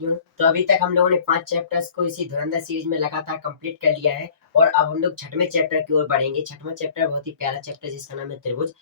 तो अभी तक हम लोगों ने 5 चैप्टर्स को इसी धुरंधर सीरीज में लगातार कंप्लीट कर लिया है और अब हम लोग छठवें चैप्टर की ओर बढ़ेंगे। छठवां चैप्टर बहुत ही प्यारा चैप्टर जिसका नाम है त्रिभुज।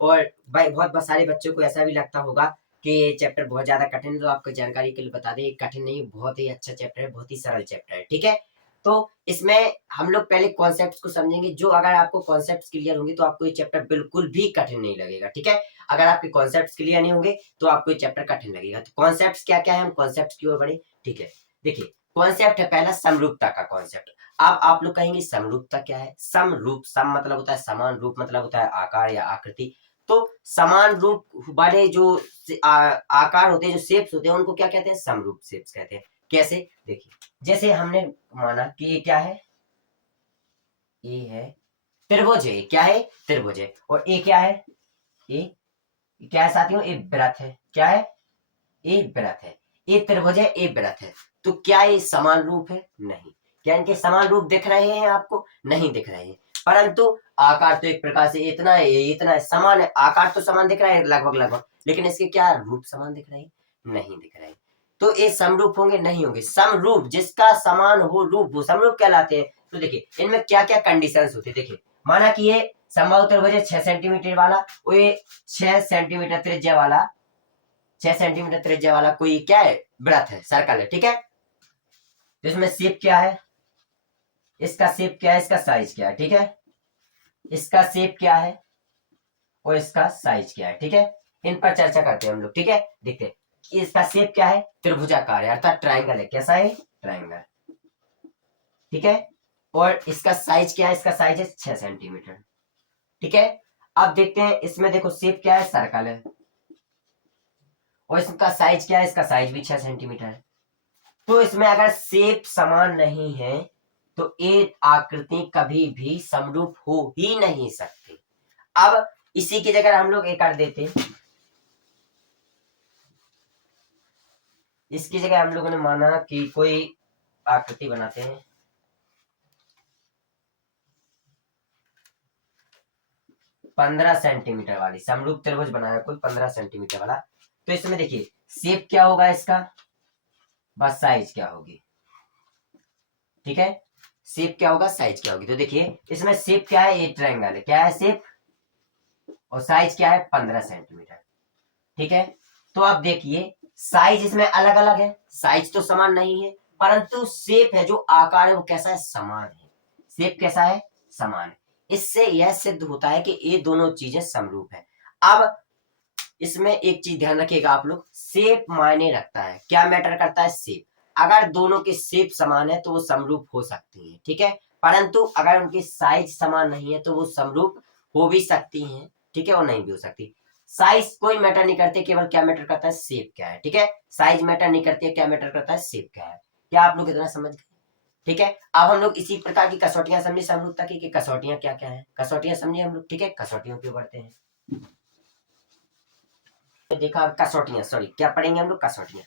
और भाई बहुत सारे बच्चों को ऐसा भी लगता होगा कि ये चैप्टर बहुत ज्यादा कठिन है, तो आपको जानकारी के लिए बता दें, कठिन नहीं, बहुत ही अच्छा चैप्टर है, बहुत ही सरल चैप्टर है। ठीक है, तो इसमें हम लोग पहले कॉन्सेप्ट्स को समझेंगे। जो अगर आपको कॉन्सेप्ट्स क्लियर होंगे तो आपको ये चैप्टर बिल्कुल भी कठिन नहीं लगेगा। ठीक है, अगर आपके कॉन्सेप्ट्स क्लियर नहीं होंगे तो आपको ये चैप्टर कठिन लगेगा। तो कॉन्सेप्ट्स क्या क्या है, हम कॉन्सेप्ट्स की ओर बढ़े। ठीक है, देखिए कॉन्सेप्ट है पहला समरूपता का कॉन्सेप्ट। अब आप लोग कहेंगे समरूपता क्या है? समरूप, सम मतलब होता है समान, रूप मतलब होता है आकार या आकृति। तो समान रूप वाले जो आकार होते हैं, जो शेप्स होते हैं, उनको क्या कहते हैं? समरूप शेप्स कहते हैं। कैसे? देखिए, जैसे हमने माना कि ये क्या है, ये है त्रिभुज है। क्या है? त्रिभुज है। और ये क्या है? ये क्या है साथियों? ये वृत्त है। क्या है? ये वृत्त है। ये त्रिभुज है, ये वृत्त है। तो क्या ये समान रूप है? नहीं। क्या इनके समान रूप दिख रहे हैं आपको? नहीं दिख रहे हैं। परंतु आकार तो एक प्रकार से इतना है, इतना है, समान है। आकार तो समान दिख रहा है लगभग लगभग, लेकिन इसके क्या रूप समान दिख रहे हैं? नहीं दिख रहे हैं। तो ये समरूप होंगे? नहीं होंगे। समरूप जिसका समान हो रूप, वो समरूप कहलाते हैं। तो देखिए इनमें क्या क्या कंडीशंस होती है। देखिए, माना कि ये समबाहु त्रिभुज है 6 सेंटीमीटर वाला, और ये 6 सेंटीमीटर त्रिज्या वाला, 6 सेंटीमीटर त्रिज्या वाला कोई क्या है? वृत्त है, सर्कल है। ठीक है, तो इसमें शेप क्या है, इसका शेप क्या है, इसका साइज क्या है। ठीक है, इसका शेप क्या है और इसका साइज क्या है। ठीक है, इन पर चर्चा करते हैं हम लोग। ठीक है, देखते हैं इसका शेप क्या है, त्रिभुजाकार है, अर्थात ट्राइंगल है। कैसा है? ट्राइंगल। ठीक है, और इसका साइज क्या है? इसका साइज है 6 सेंटीमीटर। ठीक है, अब देखते हैं इसमें, देखो शेप क्या है, सर्कल है, और इसका साइज क्या है? इसका साइज भी 6 सेंटीमीटर है। तो इसमें अगर शेप समान नहीं है तो एक आकृति कभी भी समरूप हो ही नहीं सकती। अब इसी की जगह हम लोग एक कर देते, इसकी जगह हम लोगों ने माना कि कोई आकृति बनाते हैं, 15 सेंटीमीटर वाली समरूप त्रिभुज बनाया कोई 15 सेंटीमीटर वाला। तो इसमें देखिए शेप क्या होगा इसका, बस साइज क्या होगी। ठीक है, शेप क्या होगा, साइज क्या होगी। तो देखिए इसमें शेप क्या है, ये ट्रायंगल है। क्या है? शेप। और साइज क्या है? 15 सेंटीमीटर। ठीक है, तो अब देखिए साइज इसमें अलग अलग है, साइज तो समान नहीं है, परंतु शेप है, जो आकार है, वो कैसा है? समान है। शेप कैसा है? समान है। इससे यह सिद्ध होता है कि ये दोनों चीजें समरूप है। अब इसमें एक चीज ध्यान रखिएगा आप लोग, शेप मायने रखता है। क्या मैटर करता है? शेप। अगर दोनों के शेप समान है तो वो समरूप हो सकती है। ठीक है, परंतु अगर उनकी साइज समान नहीं है तो वो समरूप हो भी सकती हैं। ठीक है, और नहीं भी हो सकती। साइज कोई मैटर नहीं करती, केवल क्या मैटर करता है? शेप क्या है। ठीक है, साइज मैटर नहीं करती है, क्या मैटर करता है? शेप क्या है। क्या आप लोग इतना समझ गए? ठीक है, अब हम लोग इसी प्रकार की कसौटियां समझे समरूपता की, कि कसौटियां क्या क्या है, कसौटियां समझे हम लोग। ठीक है, कसौटियों पे बढ़ते हैं। देखा कसौटियां, सॉरी क्या पढ़ेंगे हम लोग? कसौटियां।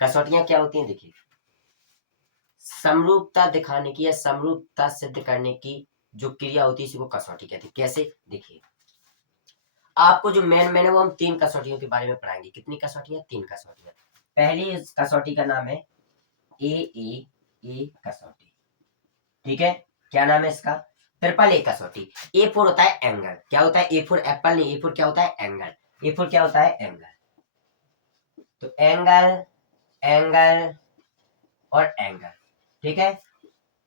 कसौटियां क्या होती हैं? देखिए, समरूपता दिखाने की या समरूपता सिद्ध करने की जो क्रिया होती है इसी को कसौटी कहते हैं। कैसे? देखिए, आपको जो मैंने वो हम 3 कसौटियों के बारे में पढ़ाएंगे। कितनी कसौटियां? 3 कसौटियां। पहली इस कसौटी का नाम है ए कसौटी। ठीक है, क्या नाम है इसका? ट्रिपल ए कसौटी। ए फोर होता है एंगल। क्या होता है? ए फोर एप्पल नहीं, ए फोर क्या होता है? एंगल। ए फोर क्या होता है? एंगल। तो एंगल, एंगल और एंगल। ठीक है,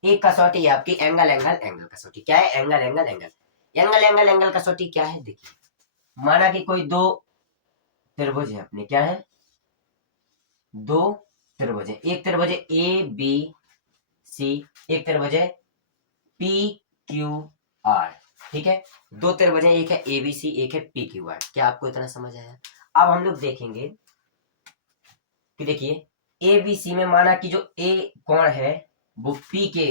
एक कसौटी है आपकी एंगल एंगल एंगल कसौटी। क्या है? Angle angle angle angle angle angle कसौटी। क्या है? देखिए, माना कि कोई दो त्रिभुज है अपने, क्या है? दो त्रिभुज है। एक त्रिभुज है ए बी सी, एक त्रिभुज है पी क्यू आर। ठीक है, दो त्रिभुज है, एक है ए बी सी, एक है पी क्यू आर। क्या आपको इतना समझ आया? अब हम लोग देखेंगे कि देखिए ए बी सी में माना कि जो ए कोण है वो पी के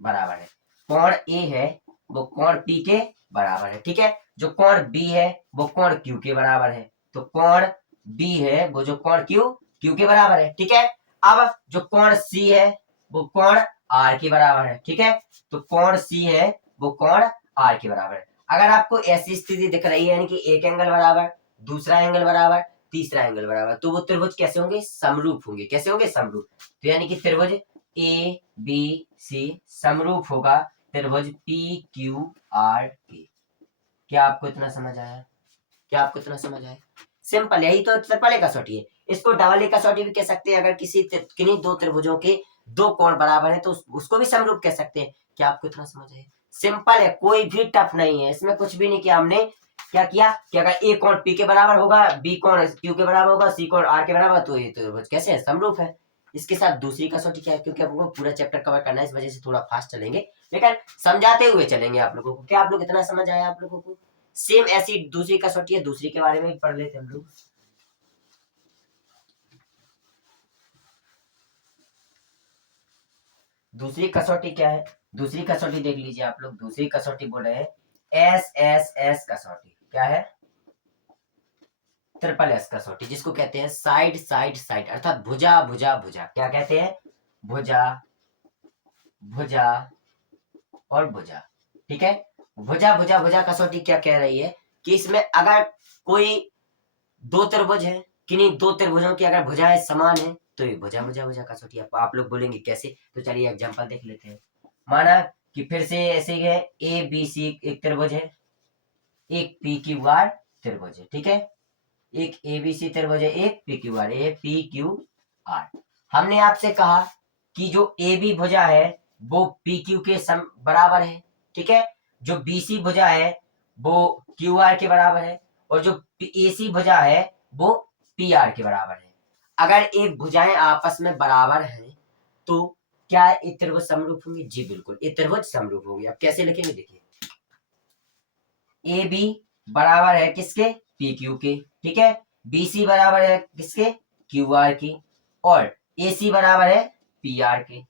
बराबर है, कोण ए है वो कोण पी के बराबर है। ठीक है, जो कोण बी है वो कोण क्यू के बराबर है। तो कोण बी है वो जो कोण क्यू के बराबर है। ठीक है, अब जो कोण सी है वो कोण आर के बराबर है। ठीक है, तो कोण सी है वो कोण आर के बराबर है। अगर आपको ऐसी स्थिति दिख रही है, यानी कि एक एंगल बराबर, दूसरा एंगल बराबर, तीसरा एंगल बराबर, तो वो त्रिभुज कैसे होंगे? समरूप होंगे। कैसे होंगे? समरूप। तो यानी कि त्रिभुज ए बी सी समरूप होगा त्रिभुज पी क्यू आर के। क्या आपको इतना समझ आया? क्या आपको इतना समझ आया? सिंपल, यही तो ट्रिपल कसौटी है। इसको डबल ए कसौटी भी कह सकते हैं। अगर किन्हीं दो त्रिभुजों के दो कोण बराबर है तो उसको भी समरूप कह सकते हैं। क्या आपको इतना समझ आया? सिंपल है, कोई भी टफ नहीं है इसमें, कुछ भी नहीं किया हमने। क्या किया कि अगर ए कोण पी के बराबर होगा, बी कोण क्यू के बराबर होगा, सी कोण आर के बराबर, तो ये त्रिभुज कैसे है? समरूप है। इसके साथ दूसरी कसौटी क्या है, क्योंकि आपको पूरा चैप्टर कवर करना है, इस वजह से थोड़ा फास्ट चलेंगे, लेकिन समझाते हुए चलेंगे आप लोगों को। क्या आप लोग इतना समझ आया आप लोगों को? सेम ऐसी दूसरी कसौटी है, दूसरी के बारे में भी पढ़ लेते हम लोग। दूसरी कसौटी क्या है? दूसरी कसौटी देख लीजिए आप लोग। दूसरी कसौटी बोल रहे हैं एस एस एस कसौटी। क्या है? ट्रिपल एस कसौटी, जिसको कहते हैं साइड साइड साइड, अर्थात भुजा भुजा भुजा। क्या कहते हैं? भुजा भुजा और भुजा। ठीक है, भुजा भुजा भुजा कसौटी क्या कह रही है कि इसमें अगर कोई दो त्रिभुज है, किन्हीं दो त्रिभुजों की अगर भुजाएं समान है तो ये भुजा भुजा भुजा कसौटी। आप लोग बोलेंगे कैसे? तो चलिए एग्जांपल देख लेते हैं। माना कि फिर से ऐसे ही है, ए बी सी एक त्रिभुज है, एक पी क्यू आर त्रिभुज है। ठीक है, एक ए बी सी त्रिभुज है, एक P Q are, A P Q are. हमने आपसे कहा कि जो ए बी भुजा है वो पी क्यू के बराबर है। ठीक है, जो बी सी भुजा है वो क्यू आर के बराबर है, और जो ए सी भुजा है वो पी आर के बराबर है। अगर एक भुजाएं आपस में बराबर हैं तो क्या ये त्रिभुज समरूप होंगे? जी बिल्कुल, ये त्रिभुज समरूप होंगे। अब कैसे लिखेंगे? देखिए, ए बी बराबर है किसके? पी क्यू के। ठीक है, बी सी बराबर है किसके? क्यू आर की, और ए सी बराबर है पी आर के।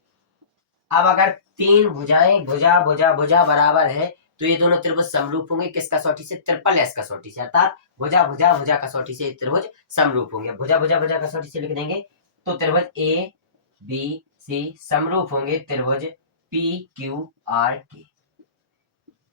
अब अगर तीन भुजाएं भुजा भुजा भुजा बराबर है तो ये दोनों त्रिभुज समरूप होंगे। किस कसौटी से? ट्रिपल एस कसौटी से, अर्थात भुजा भुजा भुजा कसौटी से त्रिभुज समरूप होंगे। भुजा भुजा भुजा कसौटी से लिख देंगे तो त्रिभुज ए बी सी समरूप होंगे त्रिभुज पी क्यू आर के।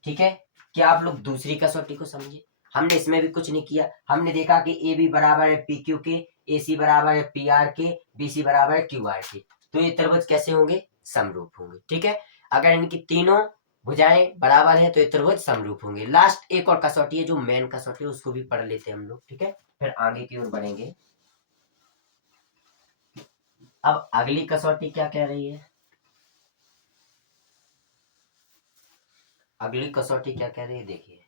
ठीक है, क्या आप लोग दूसरी कसौटी को समझे? हमने इसमें भी कुछ नहीं किया। हमने देखा कि ए बी बराबर है पी क्यू के, ए सी बराबर है पी आर के, बी सी बराबर है क्यू आर के, तो ये त्रिभुज कैसे होंगे? समरूप होंगे। ठीक है, अगर इनकी तीनों भुजाएं बराबर है तो ये त्रिभुज समरूप होंगे। लास्ट एक और कसौटी है जो मेन कसौटी है, उसको भी पढ़ लेते हैं हम लोग। ठीक है, फिर आगे की ओर बढ़ेंगे। अब अगली कसौटी क्या कह रही है? अगली कसौटी क्या कह रही है? देखिए,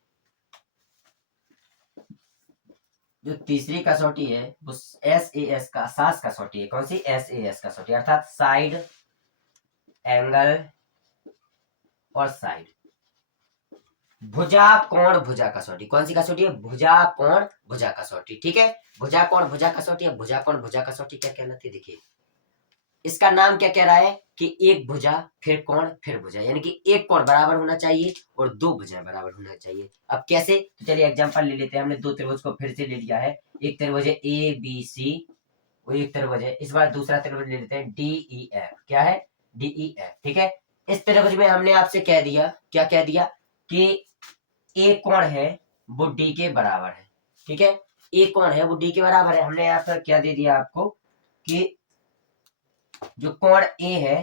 जो तीसरी कसौटी है वो एस ए एस का सास कसौटी है। कौन सी? एस ए एस कसौटी, अर्थात साइड एंगल और साइड भुजा कोण भुजा कसौटी। कौन सी कसौटी है? भुजा कोण भुजा कसौटी। ठीक है, भुजा कोण भुजा कसौटी है। भुजा कोण भुजा कसौटी क्या कहलाती है? देखिए, इसका नाम क्या कह रहा है कि एक भुजा फिर कोण फिर भुजा, यानी कि एक कोण बराबर होना चाहिए और दो भुजा बराबर होना चाहिए। अब कैसे? तो चलिए एग्जांपल ले लेते हैं। हमने दो त्रिभुज को फिर से ले लिया है। एक त्रिभुज है ए बी सी, वो एक त्रिभुज है। इस बार दूसरा त्रिभुज ले लेते हैं डी ई एफ। क्या है? D E F. ठीक है, इस त्रिभुज में हमने आपसे कह दिया, क्या कह दिया कि एक कोण है वो डी के बराबर है। ठीक है, एक कोण है वो डी के बराबर है। हमने यहाँ पर क्या दे दिया आपको कि जो कोण ए है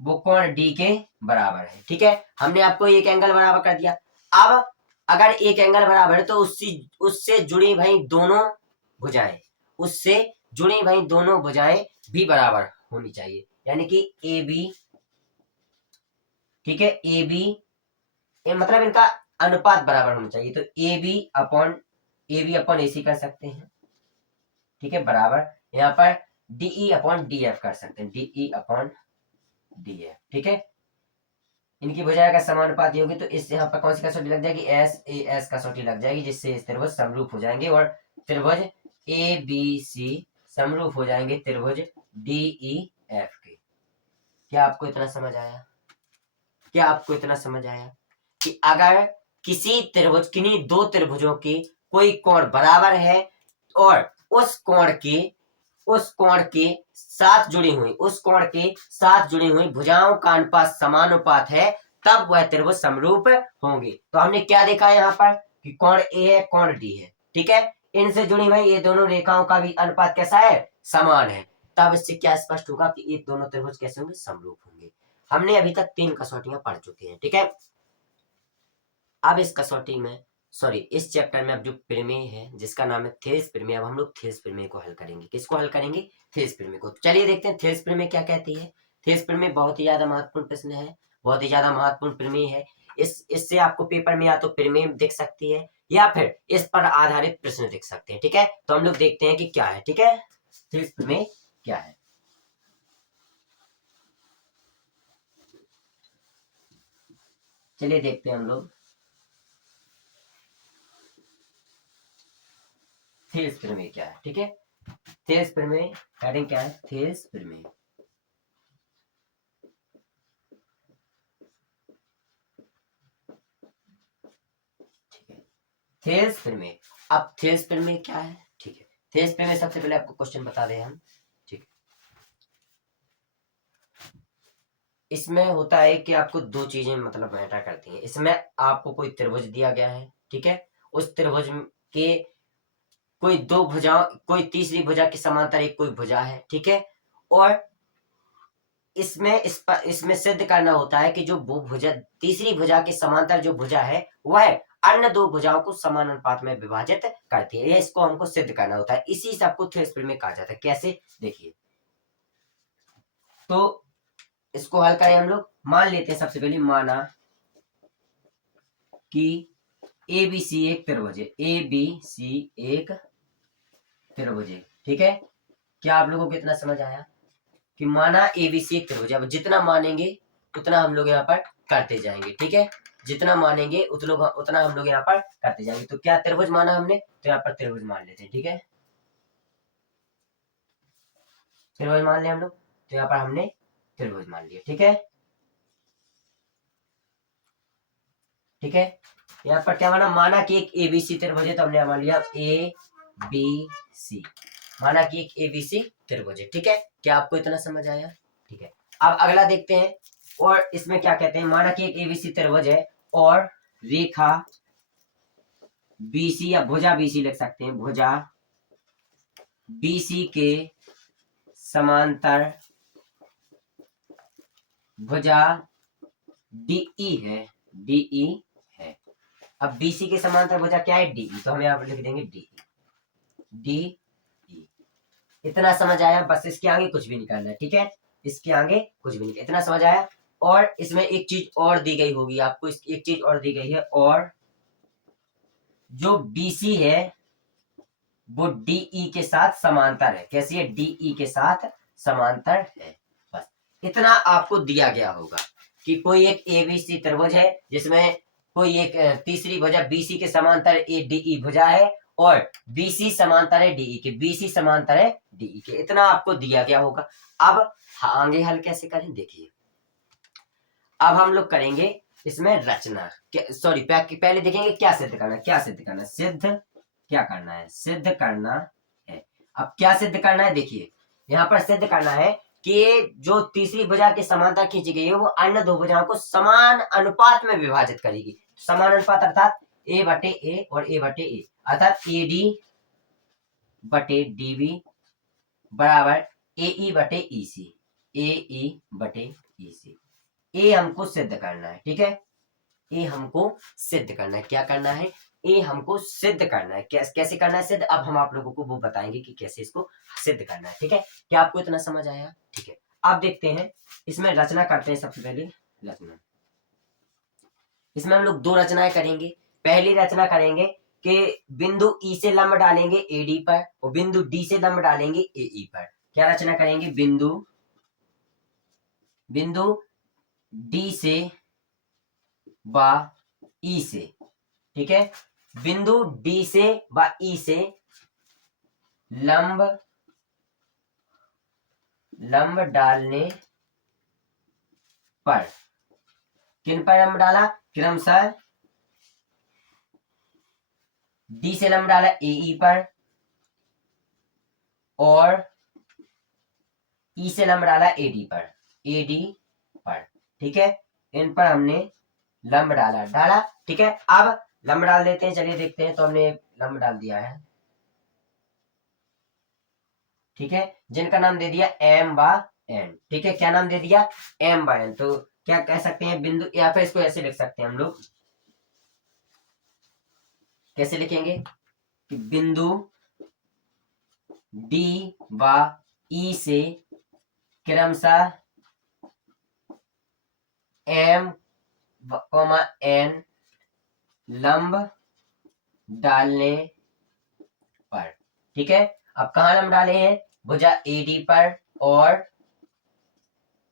वो कोण डी के बराबर है। ठीक है, हमने आपको एक एंगल बराबर कर दिया। अब अगर एक एंगल बराबर है तो उससे जुड़ी भाई दोनों भुजाएं, उससे जुड़ी भाई दोनों भुजाएं भी बराबर होनी चाहिए, यानी कि ए बी। ठीक है, ए बी मतलब इनका अनुपात बराबर होना चाहिए। तो ए बी अपॉन ए सी कर सकते हैं। ठीक है, बराबर यहाँ पर डीई अपॉन डी एफ कर सकते हैं, डीई अपॉन डी एफ। ठीक है, इनकी भुजाएं का समानुपाती होगी तो इससे यहाँ पर कौन सी कसौटी लग जाएगी? एस ए एस कसौटी लग जाएगी, जिससे इस त्रिभुज समरूप हो जाएंगे और त्रिभुज ए बी सी समरूप हो जाएंगे त्रिभुज डी ई एफ के। क्या आपको इतना समझ आया? क्या आपको इतना समझ आया कि अगर किसी त्रिभुज, किन्हीं दो त्रिभुजों के कोई कोण बराबर है और उस कोण के साथ जुड़ी हुई भुजाओं का अनुपात समानुपात है, तब वह त्रिभुज समरूप होंगे। तो हमने क्या देखा यहाँ पर कि कोण ए है, कोण डी है। ठीक है, इनसे जुड़ी हुई ये दोनों रेखाओं का भी अनुपात कैसा है, समान है। तब इससे क्या स्पष्ट होगा कि ये दोनों त्रिभुज कैसे होंगे, समरूप होंगे। हमने अभी तक 3 कसौटियां पढ़ चुके हैं, ठीक है। अब इस कसौटी में सॉरी इस चैप्टर में अब जो प्रमेय है जिसका नाम है थेल्स प्रमेय, अब हम लोग थेल्स प्रमेय को हल करेंगे। किसको हल करेंगे, थेल्स प्रमेय को। चलिए देखते हैं थेल्स प्रमेय क्या कहती है। थेल्स प्रमेय बहुत ही ज्यादा महत्वपूर्ण प्रश्न है, बहुत ही ज्यादा महत्वपूर्ण प्रमेय है। इससे आपको पेपर में या तो प्रमेय दिख सकती है या फिर इस पर आधारित प्रश्न दिख सकते हैं, ठीक है। तो हम लोग देखते हैं कि क्या है, ठीक है, थेल्स प्रमेय क्या है। चलिए देखते हैं हम लोग थेल्स प्रमेय क्या है, ठीक है। थेल्स प्रमेय हेडिंग क्या है, थेल्स प्रमेय। थेल्स प्रमेय, अब थेल्स प्रमेय क्या है, ठीक है। थेल्स प्रमेय सबसे पहले आपको क्वेश्चन बता दें हम, ठीक है। इसमें होता है कि आपको दो चीजें मतलब मैटर करती हैं। इसमें आपको कोई त्रिभुज दिया गया है, ठीक है। उस त्रिभुज के कोई दो भुजा, कोई तीसरी भुजा के समांतर एक कोई भुजा है, ठीक है। और इसमें सिद्ध करना होता है कि जो वो भुजा, तीसरी भुजा के समांतर जो भुजा है वह अन्य दो भुजाओं को समान अनुपात में विभाजित करती है। इसको हमको सिद्ध करना होता है, इसी सब को थेल्स प्रमेय कहा जाता है। कैसे, देखिए। तो इसको हल करें हम लोग। मान लेते हैं सबसे पहले, माना कि ए बी सी एक त्रिभुज है, ए बी सी एक त्रिभुज है, ठीक है। क्या आप लोगों को कितना समझ आया कि माना एबीसी एक त्रिभुज है। अब जितना मानेंगे उतना हम लोग यहाँ पर करते जाएंगे, ठीक है। जितना मानेंगे उतना हम लोग यहाँ पर करते जाएंगे। तो क्या त्रिभुज माना हमने, तो यहाँ पर त्रिभुज मान लेते हैं, ठीक है। त्रिभुज मान लिया हम लोग, तो यहाँ पर हमने त्रिभुज मान लिया, ठीक है। ठीक है, यहाँ पर क्या माना, माना कि एक एबीसी त्रिभुज है, तो हमने मान लिया ए बी सी। माना कि एक एबीसी त्रिभुज है, ठीक है। क्या आपको इतना समझ आया, ठीक है। अब अगला देखते हैं। और इसमें क्या कहते हैं, माना कि एक एबीसी त्रिभुज है और रेखा बीसी या भुजा बीसी लिख सकते हैं, भुजा बीसी के समांतर भुजा डीई है, डीई है। अब बीसी के समांतर भुजा क्या है, डीई, तो हम यहाँ पर लिख देंगे डीई, डीई। इतना समझ आया, बस इसके आगे कुछ भी नहीं करना है, ठीक है। इसके आगे कुछ भी नहीं, इतना समझ आया। और इसमें एक चीज और दी गई होगी आपको, एक चीज और दी गई है, और जो बीसी है वो डीई के साथ समांतर है। कैसी है, डीई के साथ समांतर है। बस इतना आपको दिया गया होगा कि कोई एक एबीसी त्रिभुज है जिसमें कोई एक तीसरी भुजा बीसी के समांतर ए डीई भुजा है और बीसी समांतर है डीई के, बीसी समांतर है डीई के। इतना आपको दिया गया होगा। अब आगे हल कैसे करें, देखिए। अब हम लोग करेंगे इसमें रचना, सॉरी पहले देखेंगे क्या सिद्ध करना है, क्या सिद्ध करना है, सिद्ध क्या करना है, सिद्ध करना है। अब क्या सिद्ध करना है, देखिए। यहाँ पर सिद्ध करना है कि जो तीसरी भुजा के समांतर खींची गई है वो अन्य दो भुजाओं को समान अनुपात में विभाजित करेगी। समान अनुपात अर्थात ए बटे ए और ए बटे ए, अर्थात ए डी बटे डीबी बराबर ए ई बटे ई सी, ए ई बटे ई सी। ए हमको सिद्ध करना है, ठीक है। ए हमको सिद्ध करना है, क्या करना है, ए हमको सिद्ध करना है। कैसे करना है सिद्ध, अब हम आप लोगों को वो बताएंगे कि कैसे इसको सिद्ध करना है, ठीक है। क्या आपको इतना समझ आया, ठीक है। अब देखते हैं, इसमें रचना करते हैं। सबसे पहले रचना, इसमें हम लोग दो रचनाएं करेंगे। पहली रचना करेंगे कि बिंदु ई से लंब डालेंगे एडी पर और बिंदु डी से लंब डालेंगे एई पर। क्या रचना करेंगे, बिंदु डी से व ई से, ठीक है। बिंदु डी से व ई से लंब डालने पर, किन पर लंब डाला, क्रमशः डी से लंब डाला एई पर और ई से लंब डाला एडी पर, एडी पर, ठीक है। इन पर हमने लंब डाला, ठीक है। अब लंब डाल देते हैं, चलिए देखते हैं। तो हमने लंब डाल दिया है, ठीक है, जिनका नाम दे दिया एम बा एन। ठीक है, क्या नाम दे दिया, एम बा एन। तो क्या कह सकते हैं, बिंदु, या फिर इसको ऐसे लिख सकते हैं हम लोग, कैसे लिखेंगे कि बिंदु डी व ई से क्रमशः एम एन लंब डालने पर। ठीक है, अब कहा लंब डाले हैं, भुजा एडी पर और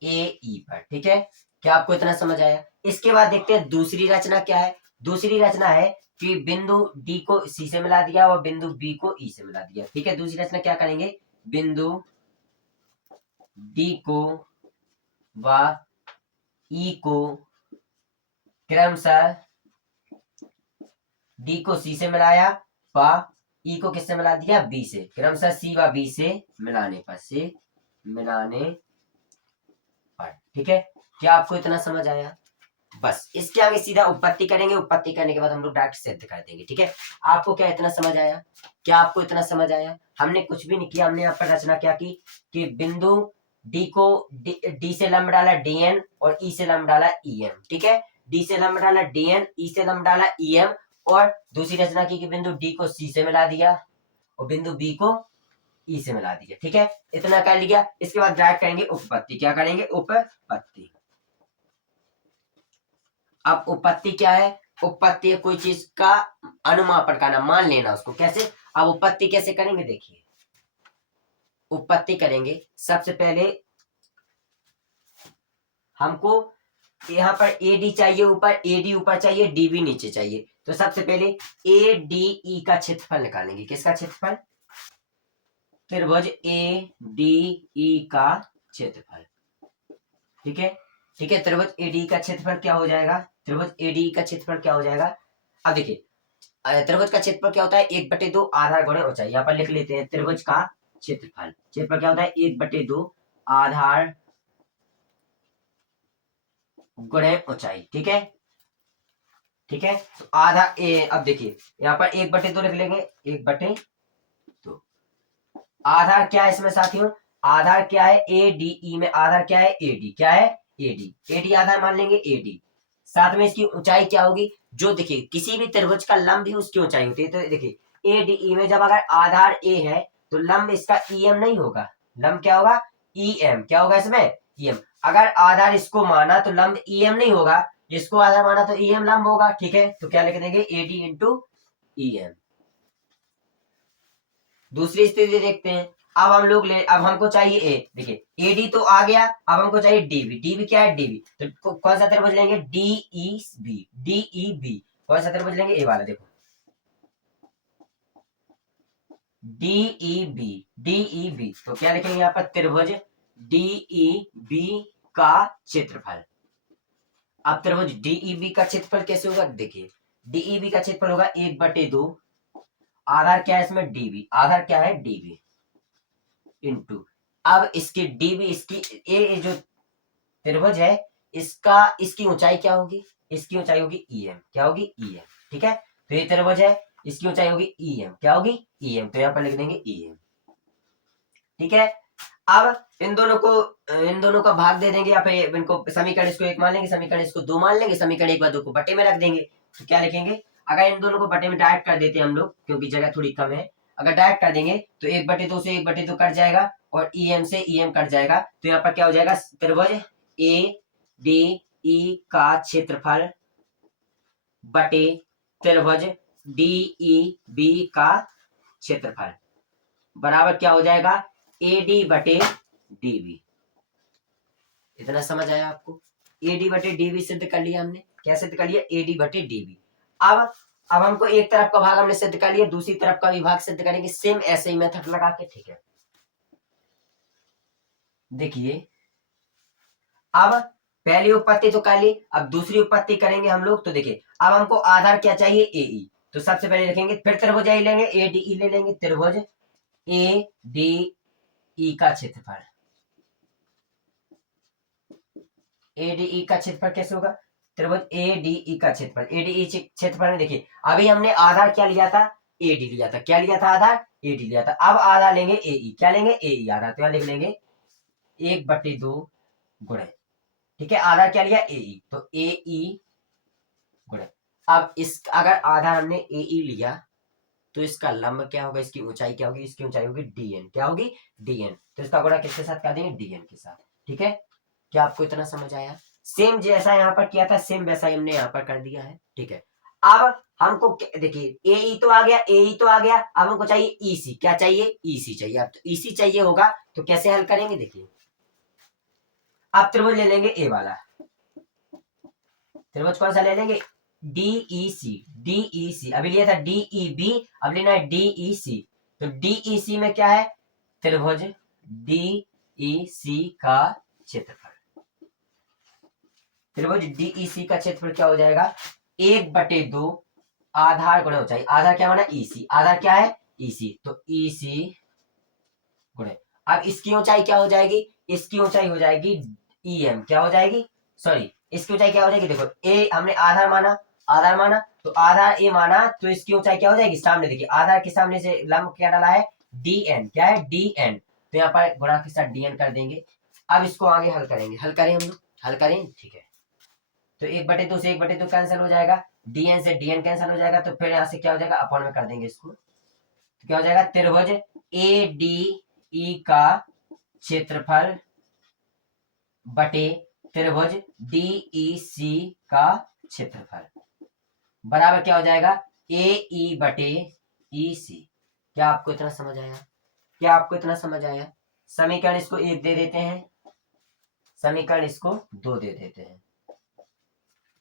ए पर। ठीक है, क्या आपको इतना समझ आया? इसके बाद देखते हैं दूसरी रचना क्या है। दूसरी रचना है कि बिंदु डी को सी से मिला दिया और बिंदु बी को ई से मिला दिया। ठीक है, दूसरी रचना क्या करेंगे, बिंदु डी को व ई को क्रमशः डी को सी से मिलाया व ई को किससे मिला दिया, बी से, क्रमशः सी व बी से मिलाने पर। ठीक है, क्या आपको इतना समझ आया? बस इसके आगे सीधा उत्पत्ति करेंगे, उत्पत्ति करने के बाद हम लोग डायरेक्ट सिद्ध कर देंगे। ठीक है, आपको क्या इतना समझ आया? क्या आपको इतना समझ आया? हमने कुछ भी नहीं किया, हमने यहाँ पर रचना क्या की कि बिंदु डी को डी से लंब डाला डीएन और ई से लंब डाला ईएम। ठीक है, डी से लंब डाला डीएन, ई से लंब डाला ईएम, और दूसरी रचना की कि बिंदु डी को सी से मिला दिया और बिंदु बी को ई से मिला दिया। ठीक है, इतना कर लिया। इसके बाद डायरेक्ट करेंगे उपपत्ति। क्या करेंगे, उपपत्ति। अब उपपत्ति क्या है, उपपत्ति है कोई चीज का अनुमापन करना, मान लेना उसको। कैसे, अब उपपत्ति कैसे करेंगे, देखिए उपपत्ति करेंगे। सबसे पहले हमको यहाँ पर एडी चाहिए ऊपर, एडी ऊपर चाहिए, डीबी नीचे चाहिए। तो सबसे पहले ए डी ई का क्षेत्रफल निकालेंगे। किसका क्षेत्रफल, त्रिभुज ए डी ई का क्षेत्रफल। ठीक है, ठीक है, त्रिभुज एडी का क्षेत्रफल क्या हो जाएगा, त्रिभुज एडी का क्षेत्रफल क्या हो जाएगा। अब देखिए त्रिभुज का क्षेत्रफल क्या होता है, 1/2 आधार गुणे ऊंचाई। यहाँ पर लिख लेते हैं त्रिभुज का क्षेत्रफल। क्षेत्रफल क्या होता है, 1/2 आधार गुणे ऊंचाई। ठीक है, ठीक है, तो आधा अब देखिए यहाँ पर 1/2 लिख लेंगे, 1/2। आधार क्या है इसमें साथियों, आधार क्या है, ए डी ई में आधार क्या है, एडी। क्या है, एडी। एडी आधार मान लेंगे, एडी। साथ में इसकी ऊंचाई क्या होगी, जो देखिए किसी भी त्रिभुज का लंब भी उसकी ऊंचाई होती है। तो देखिए ए डी ई में जब अगर आधार ए है तो लंब इसका ईएम नहीं होगा, लंब क्या होगा, ईएम। क्या होगा इसमें, ईएम। अगर आधार इसको माना तो लंब ईएम नहीं होगा, इसको आधार माना तो ईएम लंब होगा। ठीक है, तो क्या लिख देंगे, एडी इंटू ईएम। दूसरी स्थिति देखते हैं। अब हम लोग अब हमको चाहिए ए, देखिए एडी तो आ गया, अब हमको चाहिए डीबी। डीबी क्या है, डीबी। तो कौन सा त्रिभुज लेंगे, डीई बी, डीई बी। कौन सा त्रिभुज लेंगे, ए वाला, देखो डीई बी, डीई बी। तो क्या लिखेंगे यहाँ पर, त्रिभुज डीई बी का क्षेत्रफल। अब त्रिभुज डीई बी का क्षेत्रफल कैसे होगा, देखिए डीई बी का क्षेत्रफल होगा 1/2, आधार क्या है इसमें, डीबी। आधार क्या है, डीबी इंटू, अब इसकी डीबी, इसकी ए जो त्रिभुज है इसका, इसकी ऊंचाई क्या होगी, इसकी ऊंचाई होगी ईएम। क्या होगी, ईएम। ठीक है, तो ये त्रिभुज है, इसकी ऊंचाई होगी ईएम। क्या होगी, ईएम। तो यहाँ पर लिख देंगे ईएम। ठीक है, अब इन दोनों का भाग दे देंगे, या फिर इनको समीकरण इसको 1 मान लेंगे, समीकरण इसको 2 मान लेंगे, समीकरण 1 व 2 को बटे में रख देंगे। तो क्या लिखेंगे, अगर इन दोनों को बटे में डायरेक्ट कर देते हैं हम लोग, क्योंकि जगह थोड़ी कम है, अगर डायरेक्ट कर देंगे तो 1/2 से 1/2 कट जाएगा और ईएम से ईएम कट जाएगा। तो यहाँ पर क्या हो जाएगा, त्रिभुज ए डी ई का क्षेत्रफल बटे त्रिभुज डीई बी का क्षेत्रफल बराबर क्या हो जाएगा, एडी बटे डीबी। इतना समझ आया आपको, एडी बटे डीबी सिद्ध कर लिया हमने। क्या सिद्ध कर लिया, एडी बटे डीबी। अब हमको एक तरफ का भाग हमने सिद्ध कर लिया, दूसरी तरफ का भी भाग सिद्ध करेंगे, सेम ऐसे ही मेथड लगा के। ठीक है, देखिए अब पहली उत्पत्ति तो कर ली, अब दूसरी उत्पत्ति करेंगे हम लोग। तो देखिए अब हमको आधार क्या चाहिए, एई। तो सबसे पहले लिखेंगे, फिर त्रिभुज ए लेंगे, ए डी ई ले लेंगे, त्रिभुज ए डी ई का क्षेत्रफल। ए डी ई का क्षेत्रफल कैसे होगा, त्रिभुज ए डी ई का क्षेत्रफल। ए डी ई क्षेत्रफल में देखिए अभी हमने आधार क्या लिया था, ए डी लिया था। क्या लिया था आधार? ए डी लिया था। अब आधार लेंगे ए ई। क्या लेंगे? ए ई आधार। तो यहाँ लिख लेंगे 1/2 गुणे, ठीक है, आधार क्या लिया? ए ई, तो ए ई गुणे। अब इस अगर आधार हमने ए ई लिया तो इसका लंब क्या होगा, इसकी ऊंचाई क्या होगी? इसकी ऊंचाई होगी डी एन। क्या होगी? D N. तो इसका गुणा किसके साथ कर देंगे? डी एन के साथ। ठीक है, क्या आपको इतना समझ आया? सेम जैसा यहाँ पर किया था सेम वैसा ही हमने यहाँ पर कर दिया है। ठीक है, अब हमको देखिए ए ई तो आ गया, ए ई तो आ गया, अब हमको चाहिए ई सी। क्या चाहिए? ई सी चाहिए। अब तो ई सी चाहिए होगा तो कैसे हल करेंगे? देखिए अब त्रिभुज ले लेंगे ए वाला। त्रिभुज कौन सा ले लेंगे? डीई सी। डीई सी अभी लिया था डीई बी, अब लेना है डीई सी। तो डीई सी में क्या है? त्रिभुज डीई सी का क्षेत्रफल। त्रिभुज डीई सी का क्षेत्रफल क्या हो जाएगा? 1/2 आधार गुणे ऊंचाई। आधार क्या माना? ई सी। आधार क्या है? ई सी। तो ई सी गुणे, अब इसकी ऊंचाई क्या हो जाएगी? इसकी ऊंचाई हो जाएगी ई एम। क्या हो जाएगी? सॉरी, इसकी ऊंचाई क्या हो जाएगी? देखो ए हमने आधार माना, आधार माना तो आधार ए माना, तो इसकी ऊंचाई क्या हो जाएगी? सामने देखिए आधार के सामने से लंब क्या डाला है? D N. क्या है? D N. तो यहाँ पर गुणा के साथ डी एन कर देंगे। अब इसको आगे हल करेंगे। हल करें हम लोग? हल करें, ठीक है। तो 1/2 से 1/2 कैंसिल हो जाएगा, डी एन से डी एन कैंसिल हो जाएगा, तो फिर यहाँ से क्या हो जाएगा? अपॉन में कर देंगे इसको। तो क्या हो जाएगा? त्रिभुज ए डी ई का क्षेत्रफल बटे त्रिभुज डीई सी का क्षेत्रफल बराबर क्या हो जाएगा? ए ई बटे ई सी। क्या आपको इतना समझ आया? क्या आपको इतना समझ आया? समीकरण इसको 1 दे देते हैं, समीकरण इसको 2 दे देते हैं।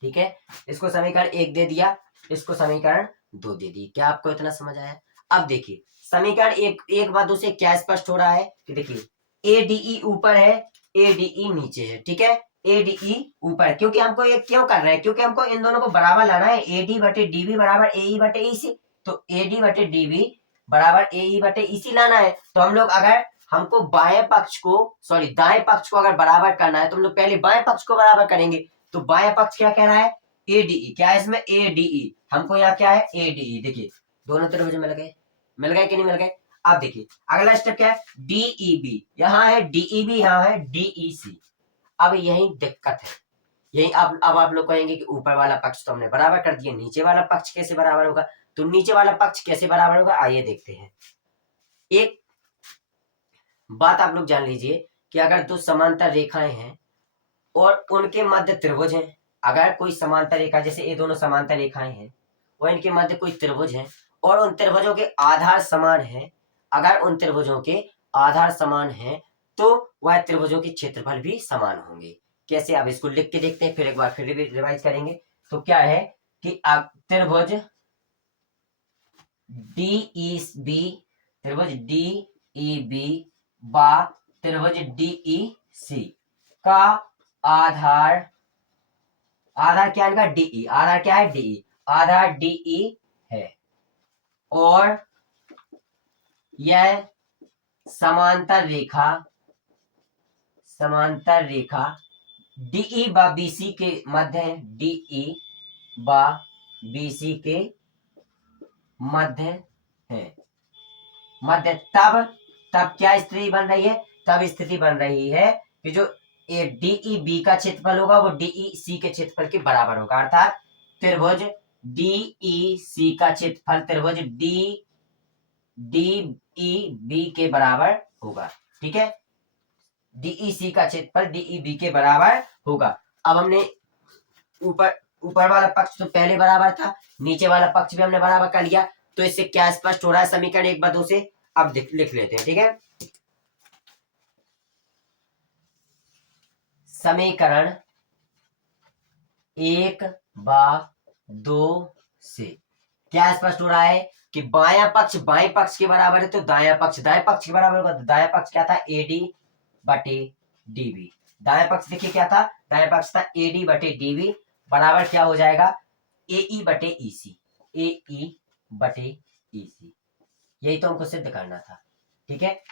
ठीक है, इसको समीकरण 1 दे दिया, इसको समीकरण 2 दे दी। क्या आपको इतना समझ आया? अब देखिए समीकरण एक बातों से क्या स्पष्ट हो रहा है कि देखिए ए डी ई ऊपर है, ए डी ई नीचे है। ठीक है, ए डी ई ऊपर, क्योंकि हमको ये क्यों कर रहे हैं? क्योंकि हमको इन दोनों को बराबर लाना है। ए डी बटे डी बी बराबर ए ई बटे ई सी। तो ए डी बटे डी बी बराबर ए ई बटे ई सी लाना है। तो हम लोग अगर हमको बाएं पक्ष को सॉरी दाएं पक्ष को अगर बराबर करना है तो हम लोग पहले बाएं पक्ष को बराबर करेंगे। तो बाएं पक्ष क्या कह रहा है? A D E. क्या है इसमें? A D E. हमको यहाँ क्या है? A D E. देखिए दोनों त्रिभुज मिल गए, मिल गए कि नहीं मिल गए? अब देखिए अगला स्टेप क्या है? D E B. यहाँ है डीई बी, यहाँ है डीई सी। अब यही दिक्कत है, यही अब आप लोग कहेंगे कि ऊपर वाला पक्ष तो हमने बराबर कर दिया, नीचे वाला पक्ष कैसे बराबर होगा? तो नीचे वाला पक्ष कैसे बराबर होगा आइए देखते हैं। एक बात आप लोग जान लीजिए कि अगर दो समांतर रेखाएं हैं और उनके मध्य त्रिभुज है, अगर कोई समांतर रेखा जैसे ये दोनों समांतर रेखाएं हैं और इनके मध्य कोई त्रिभुज है और उन त्रिभुजों के आधार समान है, अगर उन त्रिभुजों के आधार समान है तो वह त्रिभुजों के क्षेत्रफल भी समान होंगे। कैसे? अब इसको लिख के देखते हैं, फिर एक बार फिर रिवाइज करेंगे। तो क्या है कि अब त्रिभुज डीई बी, त्रिभुज डीई बी बा त्रिभुज डीई सी का आधार, आधार क्या है? डीई। आधार क्या है? डीई। आधार डीई है और यह समांतर रेखा, समांतर रेखा डीई बा बीसी के मध्य है, डीई बा बीसी के मध्य है। मध्य तब क्या स्थिति बन रही है? तब स्थिति बन रही है कि जो डीई बी का क्षेत्रफल होगा वो डीई सी के क्षेत्रफल के बराबर होगा, अर्थात त्रिभुज डीई सी का क्षेत्रफल त्रिभुज डीई बी के बराबर होगा। ठीक है, डीई सी का क्षेत्रफल डीई बी के बराबर होगा। अब हमने ऊपर वाला पक्ष तो पहले बराबर था, नीचे वाला पक्ष भी हमने बराबर कर लिया। तो इससे क्या स्पष्ट हो रहा है समीकरण 1/2 से? अब लिख लेते हैं। ठीक है, समीकरण 1/2 से क्या स्पष्ट हो रहा है कि बायां पक्ष बाएं पक्ष के बराबर है तो दायां पक्ष दाएं पक्ष के बराबर होगा। तो दायां पक्ष क्या था? एडी बटे डीबी। दाएं पक्ष देखिए क्या था? दाएं पक्ष था एडी बटे डीबी बराबर क्या हो जाएगा? एई बटे ईसी। एई बटे ईसी। यही तो हमको सिद्ध करना था। ठीक है,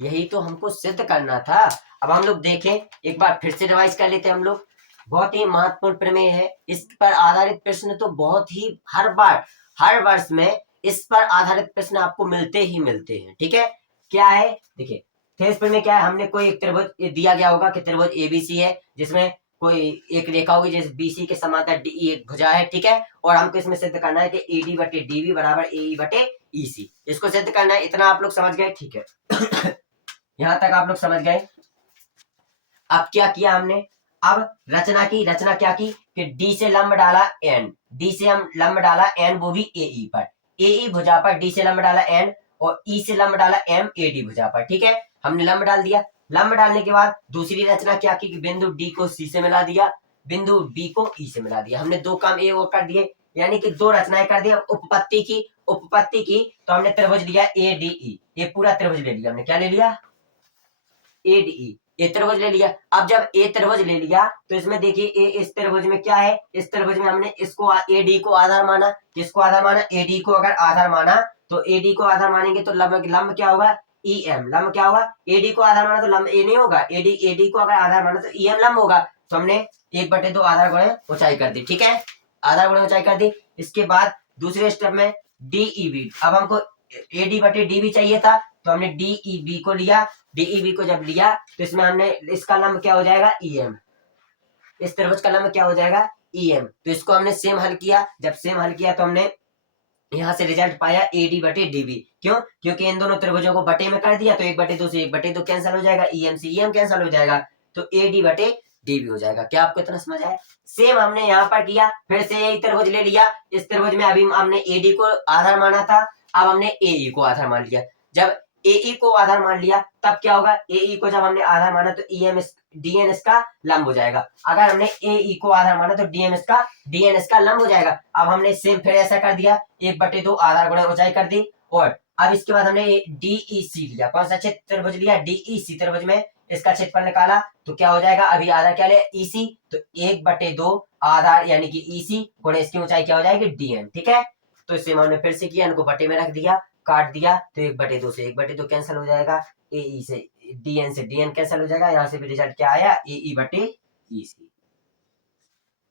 यही तो हमको सिद्ध करना था। अब हम लोग देखें, एक बार फिर से रिवाइज कर लेते हैं हम लोग। बहुत ही महत्वपूर्ण प्रमेय है, इस पर आधारित प्रश्न तो बहुत ही हर बार हर वर्ष में इस पर आधारित प्रश्न आपको मिलते ही मिलते हैं। ठीक है, क्या है देखिए, थेस्पर में क्या है, हमने कोई एक त्रिभुज दिया गया होगा कि त्रिभुज एबीसी है, जिसमें कोई एक रेखा होगी जैसे बीसी के समांतर डी एक भुजा है। ठीक है, और हमको इसमें सिद्ध करना है कि ईडी बटे डीबी बराबर एई बटे ईसी, इसको सिद्ध करना है। इतना आप लोग समझ गए? ठीक है यहां तक आप लोग समझ गए। अब क्या किया हमने, अब रचना क्या की कि डी से लंब डाला एन, डी से हम लंब डाला एन, वो भी एई पर, एई भुजा पर डी से लंब डाला एन, और ई से लंब डाला एम एडी भुजा पर। ठीक है, हमने लंब डाल दिया। लंब डालने के बाद दूसरी रचना क्या की कि बिंदु डी को सी से मिला दिया, बिंदु बी को ई से मिला दिया। हमने दो काम ए वो कर दिए, यानी कि दो रचनाएं कर दी। उपपत्ति की तो हमने त्रिभुज लिया ए डी ई, ये पूरा त्रिभुज ले लिया हमने। क्या ले लिया? ए डी ई, ए त्रिभुज ले लिया। अब जब ए त्रिभुज ले लिया तो इसमें देखिए ए इस त्रिभुज में क्या है, इस त्रिभुज में हमने इसको ए डी को आधार माना। किसको आधार माना? ए डी को अगर आधार माना तो ए डी को आधार मानेंगे तो लंब क्या होगा? E M. लंब क्या होगा? ए डी को आधार माना तो लंब ए नहीं होगा, ए डी को अगर आधार माना तो ई एम लंब होगा। तो हमने 1/2 आधार गुणे ऊंचाई कर दी। ठीक है, आधार गुणे ऊंचाई कर दी। इसके बाद दूसरे स्टेप में डीई बी, अब हमको ए डी बटे डी बी चाहिए था, तो हमने डीई बी को लिया। डीई को जब लिया तो इसमें हमने इसका लंब क्या हो जाएगा? ईएम। इस त्रिभुज का लंब क्या हो जाएगा? ईएम। तो इसको हमने सेम हल किया। जब सेम हल किया तो हमने यहां से रिजल्ट पाया एडी बटे डीबी। क्यों? क्योंकि इन दोनों त्रिभुजों को बटे में कर दिया तो 1/2 से 1/2 कैंसिल हो जाएगा, ईएम से ईएम कैंसिल हो जाएगा, तो एडी बटे डीबी हो जाएगा। क्या आपको इतना समझ आया? सेम हमने यहाँ पर किया, फिर से यही त्रिभुज ले लिया। इस त्रिभुज में अभी हमने एडी को आधार माना था, अब हमने एई को आधार मान लिया। जब एई को आधार मान लिया तब क्या होगा? एई को जब हमने आधार माना तो ईएम डीएन इसका लंब हो जाएगा। अगर हमने एई को आधार माना तो डीएम इसका डीएन इसका लंब हो जाएगा। अब हमने सेम फिर ऐसा कर दिया, 1/2 आधार गुणे ऊंचाई कर दी। और अब इसके बाद हमने डीईसी लिया। कौन सा क्षेत्र त्रिभुज लिया? डीईसी त्रिभुज में इसका क्षेत्रफल निकाला तो क्या हो जाएगा? अभी आधार क्या लिया? ईसी, तो 1/2 आधार यानी कि ईसी गुणे इसकी ऊंचाई क्या हो जाएगी? डीएन। ठीक है, तो इसे हमने फिर से किया, इनको बटे में रख दिया, काट दिया तो 1/2 से 1/2 कैंसिल हो जाएगा, एई से डीएन कैंसिल हो जाएगा। यहाँ से भी रिजल्ट क्या आया? एई बटे ईसी।